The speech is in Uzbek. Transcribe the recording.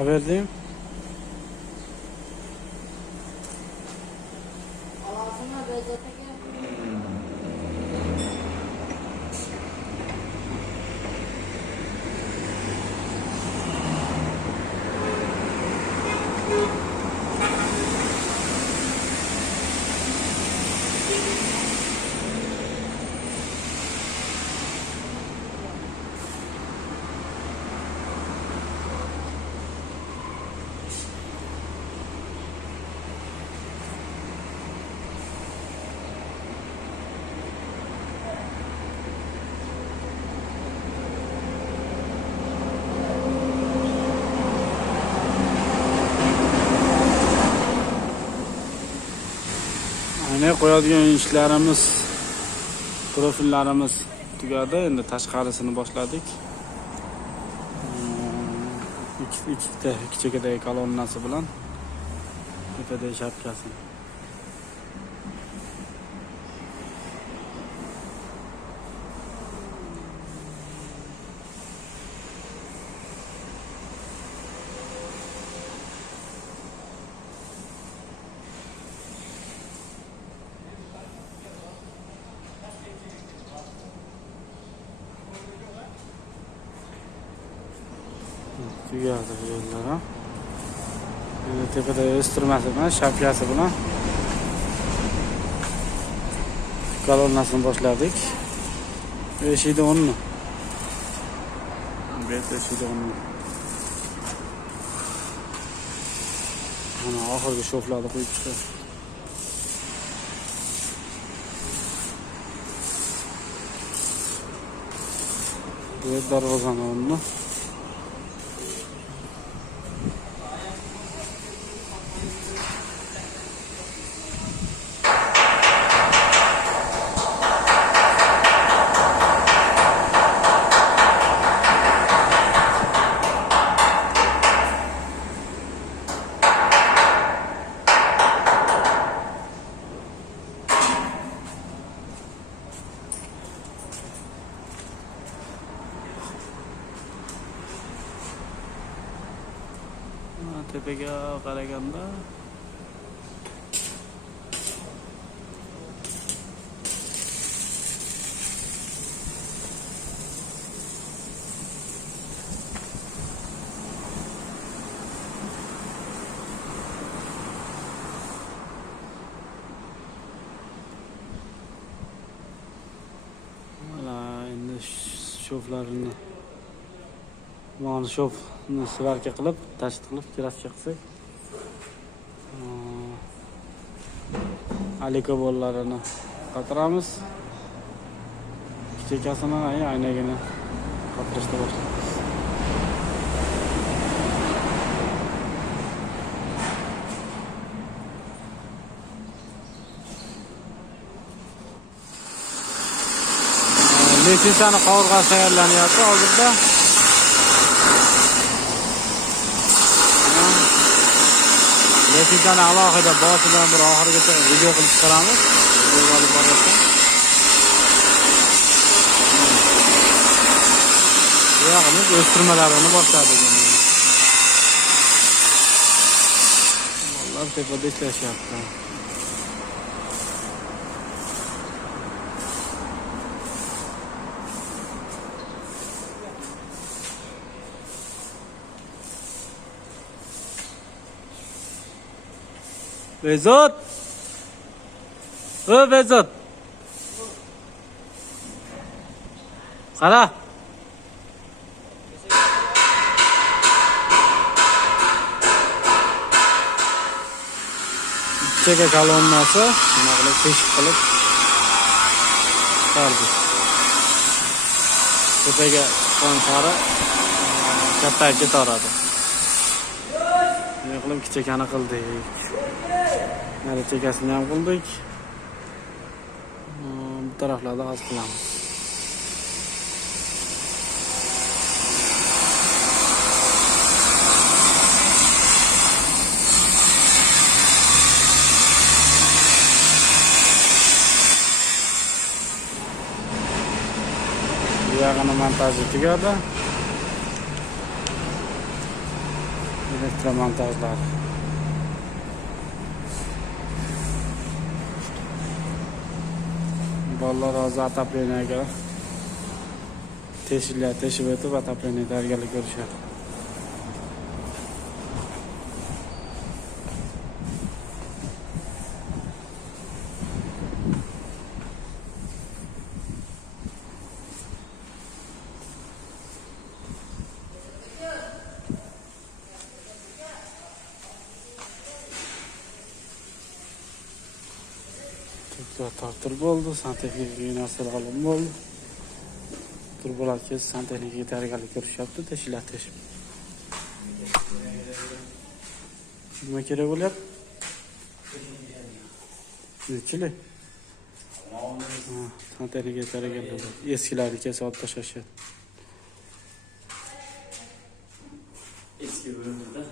Haberdeyim. Ne qo'yadigan ishlarimiz, profillarimiz tugadi. Endi tashqarisini boshladik. Ikkita kichikdagi kolonnasi bilan tepadagi shapkasi. Tugadi yo'llari. Tepada o'stirmasi bilan, shapkasi bilan kolonnasini boshladik. Eshikda 10 mi? Bu yerda eshikda 10 mi? Mana oxirgi shoflarni qo'yib chiqdi. Bu yerda darvozani o'rni. Tepaga qaraganda mana endi shoflarini mana shofni svarka qilib, tashit qilib, kraska qilsak, alika bo'llarini qatiramiz. Kichikasini aynagini qatirishda boshlaymiz. Letsensiyani qovurg'asi tayyorlanyapti hozirda. Texnikani alohida boshidan bir oxirigacha video qilib chiqaramiz. Video olib borayotgan. Bu yoqimiz o'stirmalarini boshladi. Mollar tepada ishlashyapti. Bezot! Bezot! Qara! Ichkiga kolonnasi, nima qilib teshik qilib chiqardi. Tepaga chiqqan sari kattayib ketaveradi. Nima qilib kichikani qildik. Mana chekasini ham qildik. Bu taraflarda hozir qilamiz. Bu yog'ini montaji tugadi. Elektromontajlar. Bolalar hozir atapleniyaga teshib o'tib atapleniya tayyorgarlik ko'rishadi. Tortilib bo'ldi, santexnika narsalar olib bo'ldi. Turbalar kes santexnikaga tayyorgarlik ko'rishyapti, teshib. Nima kerak bo'lyapti? Nechili? Santexnikaga tayyorgarlik. Eskilarni kesib olib tashlashadi. Eski bo'limda